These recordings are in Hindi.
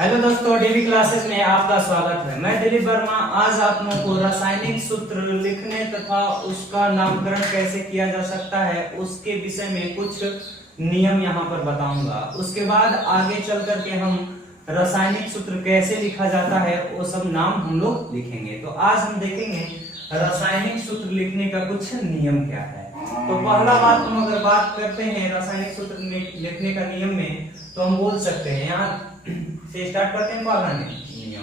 हेलो दोस्तों, डीवी क्लासेस में आपका स्वागत है। मैं दिलीप वर्मा आज आप लोगों को रासायनिक सूत्र लिखने तथा उसका नामकरण कैसे किया जा सकता है उसके विषय में कुछ नियम यहाँ पर बताऊंगा। उसके बाद आगे चल करके हम रासायनिक सूत्र कैसे लिखा जाता है वो सब नाम हम लोग लिखेंगे। तो आज हम देखेंगे रासायनिक सूत्र लिखने का कुछ नियम क्या है। तो पहला बात हम अगर बात करते हैं रासायनिक सूत्र लिखने का नियम में, तो हम बोल सकते हैं यहाँ से स्टार्ट करते हैं। पहला नियम,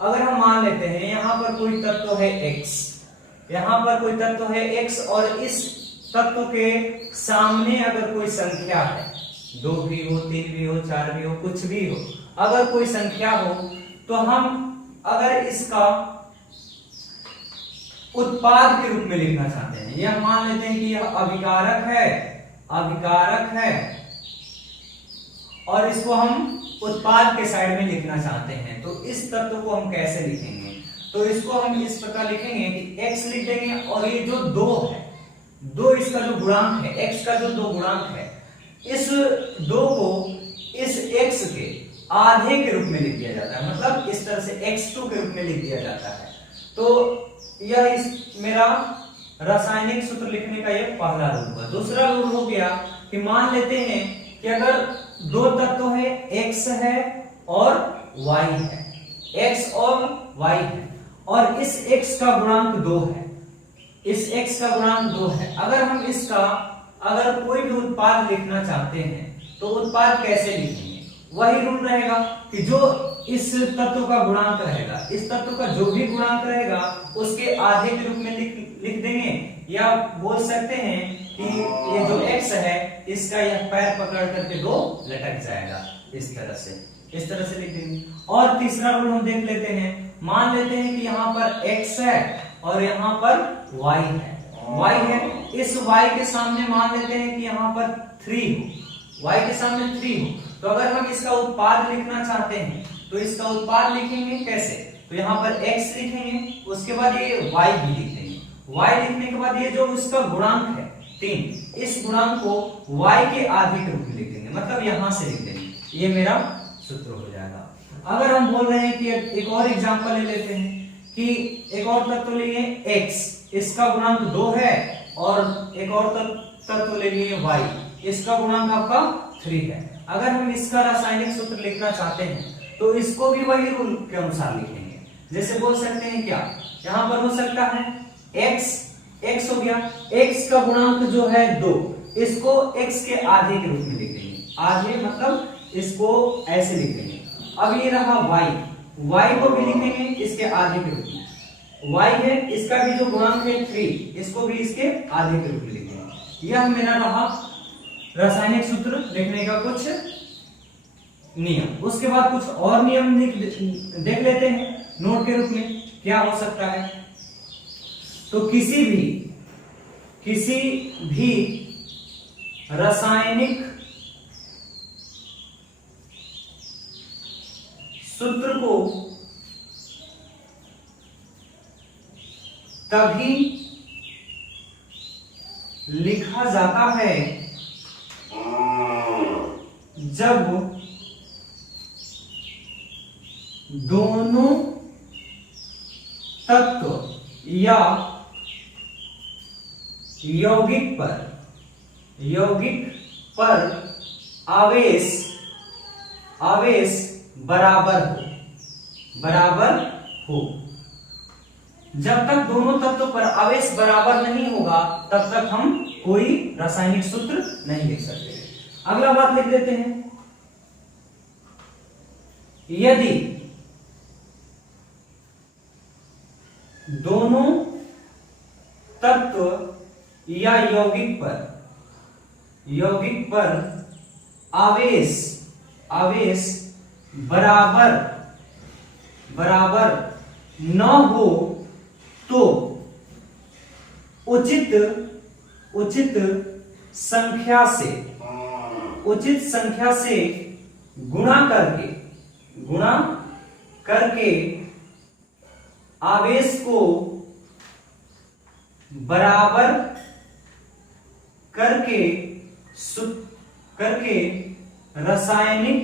अगर हम मान लेते हैं यहाँ पर कोई तत्व है x, यहाँ पर कोई तत्व है x और इस तत्व के सामने अगर कोई संख्या है, 2 भी हो, 3 भी हो, 4 भी हो, कुछ भी हो, अगर कोई संख्या हो तो हम अगर इसका उत्पाद के रूप में लिखना चाहते हैं, यह मान लेते हैं कि यह अभिकारक है और इसको हम उत्पाद के साइड में लिखना चाहते हैं। तो इस तत्व को हम कैसे लिखेंगे? तो इसको हम इस प्रकार लिखेंगे कि x लिख देंगे और ये जो 2 है, 2 इसका जो गुणांक है, x का जो 2 गुणांक है, इस 2 को इस x के आधे के रूप में लिख दिया जाता है, मतलब इस तरह से x2 के रूप में लिख दिया जाता है। तो यह इस मेरा रासायनिक सूत्र लिखने का ये पहला रूल हुआ। दूसरा रूल हो गया कि मान लेते हैं कि अगर 2 तत्व है, x है और y है, x और y है और इस x का गुणांक 2 है, इस x का गुणांक 2 है। अगर हम इसका अगर कोई भी उत्पाद लिखना चाहते हैं तो उत्पाद कैसे लिखेंगे? वही रूल रहेगा कि जो इस तत्व का गुणांक रहेगा, इस तत्व का जो भी गुणांक रहेगा उसके आधे के रूप में लिख देंगे, या बोल सकते हैं कि ये जो x है इसका यह पैर पकड़ करके 2 लटक जाएगा, इस तरह से लिख देंगे। और तीसरा रूल हम देख लेते हैं, मान लेते हैं कि यहाँ पर x है और यहाँ पर y है, इस y के सामने मान लेते हैं कि यहाँ पर 3 हो, y के सामने 3 हो। तो अगर हम इसका उत्पाद लिखना चाहते हैं तो इसका उत्पाद लिखेंगे कैसे? तो यहाँ पर x लिखेंगे, उसके बाद ये y भी लिख देंगे, y लिखने के बाद ये जो इसका गुणांक है 3, इस गुणांक को y के आधे के रूप में लिख देंगे, मतलब यहां से लिख देंगे। ये मेरा सूत्र हो जाएगा। अगर हम बोल रहे हैं कि एक और एग्जांपल ले लेते हैं कि एक और तत्व लिए x, इसका गुणांक 2 है और एक और तत्व ले लिए y, इसका गुणांक आपका 3 है। अगर हम इसका रासायनिक सूत्र लिखना चाहते हैं तो इसको भी वही रूल के अनुसार लिखेंगे। जैसे बोल सकते हैं क्या, यहां पर हो सकता है x हो गया, x का गुणांक जो है 2, इसको x के आधे के रूप में लिख देंगे, आधे मतलब इसको ऐसे लिख देंगे। अब ये रहा y को भी लिखेंगे इसके आधे के रूप में, y है, इसका भी जो गुणांक है 3, इसको भी इसके आधे के रूप में लिखेंगे। यह मेरा रहा रासायनिक सूत्र लिखने का कुछ नियम। उसके बाद कुछ और नियम देख लेते हैं नोट के रूप में, क्या हो सकता है। तो किसी भी रासायनिक सूत्र को तभी लिखा जाता है जब दोनों तत्व या यौगिक पर आवेश बराबर हो। जब तक दोनों तत्वों पर आवेश बराबर नहीं होगा तब तक हम कोई रासायनिक सूत्र नहीं लिख सकते। अगला बात लिख देते हैं, यदि दोनों तत्व या यौगिक पर आवेश बराबर न हो तो उचित संख्या से गुणा करके आवेश को बराबर करके रासायनिक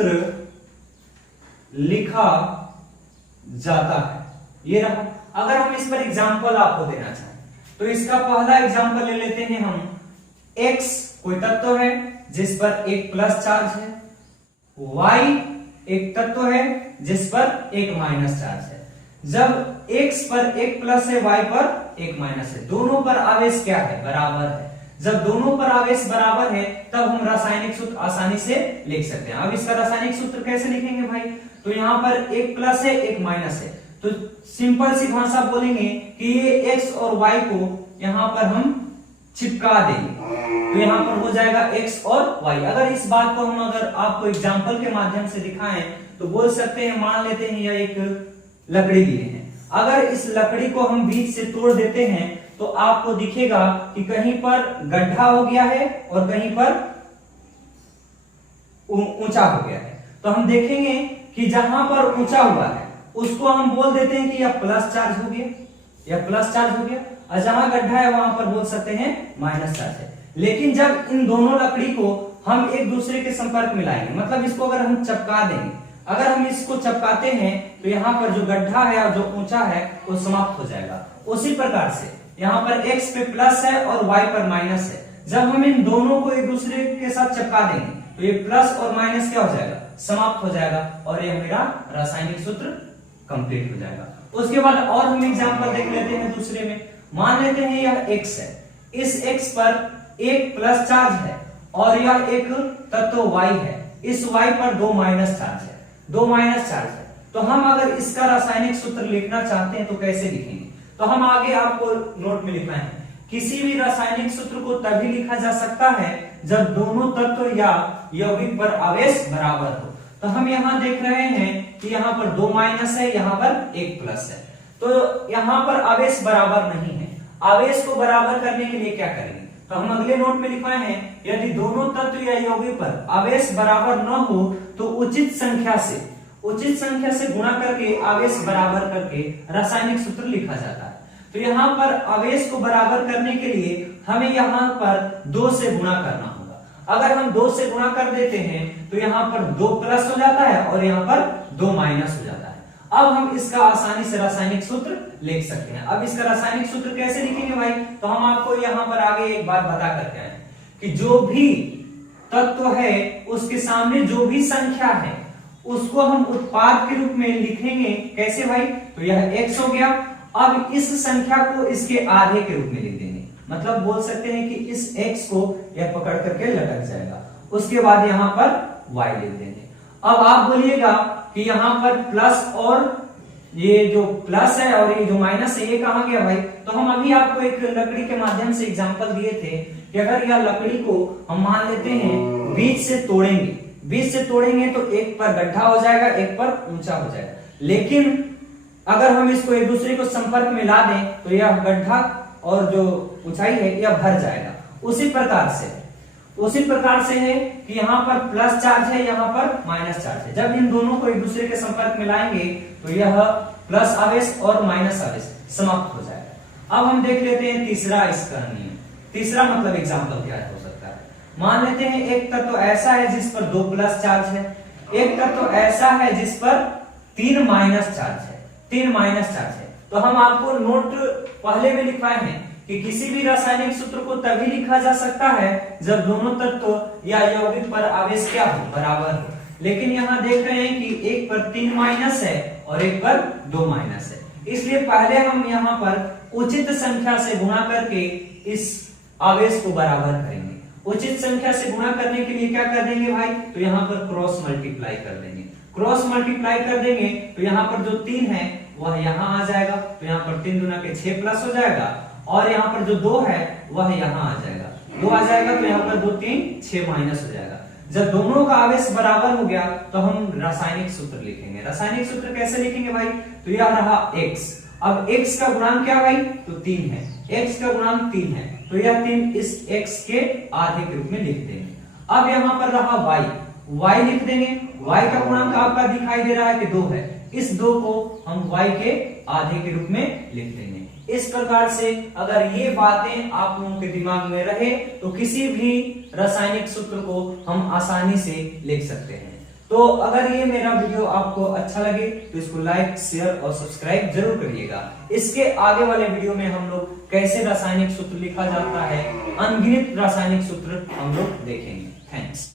सूत्र लिखा जाता है। ये रहा। अगर हम इस पर एग्जांपल आपको देना चाहें तो इसका पहला एग्जांपल ले लेते हैं हम। x कोई तत्व है जिस पर एक प्लस चार्ज है, y एक तत्व है जिस पर एक माइनस चार्ज है। जब x पर एक प्लस है, y पर एक माइनस है, दोनों पर आवेश क्या है? बराबर है। जब दोनों पर आवेश बराबर है तब हम रासायनिक सूत्र आसानी से लिख सकते हैं। अब इसका रासायनिक सूत्र कैसे लिखेंगे भाई? तो यहाँ पर एक प्लस है, एक माइनस है, तो सिंपल सी भाषा बोलेंगे कि ये x और y को यहाँ पर हम चिपका देंगे, तो यहाँ पर हो जाएगा x और y। अगर इस बात को हम अगर आपको एग्जाम्पल के माध्यम से दिखाएं तो बोल सकते हैं, मान लेते हैं यह एक लकड़ी लिए हैं, अगर इस लकड़ी को हम बीच से तोड़ देते हैं तो आपको दिखेगा कि कहीं पर गड्ढा हो गया है और कहीं पर ऊंचा हो गया है। तो हम देखेंगे कि जहां पर ऊंचा हुआ है उसको हम बोल देते हैं कि यह प्लस चार्ज हो गया, यह प्लस चार्ज हो गया, और जहां गड्ढा है वहां पर बोल सकते हैं माइनस चार्ज है। लेकिन जब इन दोनों लकड़ी को हम एक दूसरे के संपर्क में लाएंगे, मतलब इसको अगर हम चपका देंगे, अगर हम इसको चपकाते हैं तो यहाँ पर जो गड्ढा है और जो ऊंचा है वो समाप्त हो जाएगा। उसी प्रकार से यहाँ पर x पे प्लस है और y पर माइनस है, जब हम इन दोनों को एक दूसरे के साथ चपका देंगे तो ये प्लस और माइनस क्या हो जाएगा? समाप्त हो जाएगा, और ये मेरा रासायनिक सूत्र कंप्लीट हो जाएगा। उसके बाद और हम एग्जांपल देख लेते हैं दूसरे में। मान लेते हैं यह x है, इस x पर एक प्लस चार्ज है और यह एक तत्व y है, इस y पर दो माइनस चार्ज है, दो माइनस चार्ज है। तो हम अगर इसका रासायनिक सूत्र लिखना चाहते हैं तो कैसे लिखेंगे? तो हम आगे आपको नोट में लिखना है, किसी भी रासायनिक सूत्र को तभी लिखा जा सकता है जब दोनों तत्व या यौगिक पर आवेश बराबर हो। तो हम यहाँ देख रहे हैं कि यहाँ पर दो माइनस है, यहाँ पर एक प्लस है, तो यहाँ पर आवेश बराबर नहीं है। आवेश को बराबर करने के लिए क्या करेंगे? तो हम अगले नोट में लिखवाए हैं, यदि दोनों तत्व या यौगिक पर आवेश बराबर न हो तो उचित संख्या से गुणा करके आवेश बराबर करके रासायनिक सूत्र लिखा जाता है। तो यहाँ पर आवेश को बराबर करने के लिए हमें यहाँ पर 2 से गुणा करना होगा। अगर हम 2 से गुणा कर देते हैं तो यहाँ पर 2 प्लस हो जाता है और यहाँ पर 2 माइनस हो जाता है। अब हम इसका आसानी से रासायनिक सूत्र लिख सकते हैं। अब इसका रासायनिक सूत्र कैसे लिखेंगे भाई? तो हम आपको यहाँ पर आगे एक बात बता करके आए कि जो भी तत्व है उसके सामने जो भी संख्या है उसको हम उत्पाद के रूप में लिखेंगे। कैसे भाई? तो यह x हो गया। अब इस संख्या को इसके आधे के रूप में लिख देंगे, मतलब बोल सकते हैं कि इस x को यह पकड़ करके लटक जाएगा। उसके बाद यहाँ पर y लिख देंगे। अब आप बोलिएगा कि यहाँ पर प्लस और ये जो प्लस है और ये जो माइनस है ये कहाँ गया भाई? तो हम अभी आपको एक लकड़ी के माध्यम से एग्जांपल दिए थे कि अगर यह लकड़ी को हम मान लेते हैं बीच से तोड़ेंगे तो एक पर गड्ढा हो जाएगा, एक पर ऊंचा हो जाएगा। लेकिन अगर हम इसको एक दूसरे को संपर्क में ला दें तो यह गड्ढा और जो ऊंचाई है यह भर जाएगा। उसी प्रकार से है कि यहाँ पर प्लस चार्ज है, यहाँ पर माइनस चार्ज है। जब इन दोनों को एक दूसरे के संपर्क में लाएंगे तो यह प्लस आवेश और माइनस आवेश समाप्त हो जाएगा। अब हम देख लेते हैं तीसरा इसका नियम। तीसरा मतलब एग्जाम्पल क्या हो सकता है? मान लेते हैं एक तत्व ऐसा है जिस पर 2 प्लस चार्ज है, एक तत्व ऐसा है जिस पर 3 माइनस चार्ज है, 3 माइनस चार्ज है। तो हम आपको नोट पहले में लिखवाए हैं कि किसी भी रासायनिक सूत्र को तभी लिखा जा सकता है जब दोनों तत्व या यौगिक पर आवेश क्या हो? बराबर हो। लेकिन यहाँ देख रहे हैं कि एक पर 3 माइनस है और एक पर 2 माइनस है, इसलिए पहले हम यहाँ पर उचित संख्या से गुणा करके इस आवेश को बराबर करेंगे। उचित संख्या से गुणा करने के लिए क्या कर देंगे भाई? तो यहाँ पर क्रॉस मल्टीप्लाई कर देंगे। क्रॉस मल्टीप्लाई कर देंगे तो यहाँ पर जो 3 है वह यहाँ आ जाएगा, तो यहाँ पर 3 दूना के 6 प्लस हो जाएगा, और यहाँ पर जो 2 है वह यहाँ आ जाएगा, 2 आ जाएगा, तो यहाँ पर 2 3 6 माइनस हो जाएगा। जब दोनों का आवेश बराबर हो गया तो हम रासायनिक सूत्र लिखेंगे। रासायनिक सूत्र कैसे लिखेंगे भाई? तो यह रहा x। अब x का गुणांक क्या भाई? तो 3 है, x का गुणांक 3 है, तो यह 3 इस x के आधे के रूप में लिख देंगे। अब यहाँ पर रहा y लिख देंगे। y का गुणांक आपका दिखाई दे रहा है कि 2 है, इस 2 को हम y के आधे के रूप में लिख देंगे। इस प्रकार से अगर ये बातें आप लोगों के दिमाग में रहे तो किसी भी रासायनिक सूत्र को हम आसानी से लिख सकते हैं। तो अगर ये मेरा वीडियो आपको अच्छा लगे तो इसको लाइक, शेयर और सब्सक्राइब जरूर करिएगा। इसके आगे वाले वीडियो में हम लोग कैसे रासायनिक सूत्र लिखा जाता है, अनगिनत रासायनिक सूत्र हम लोग देखेंगे। थैंक्स।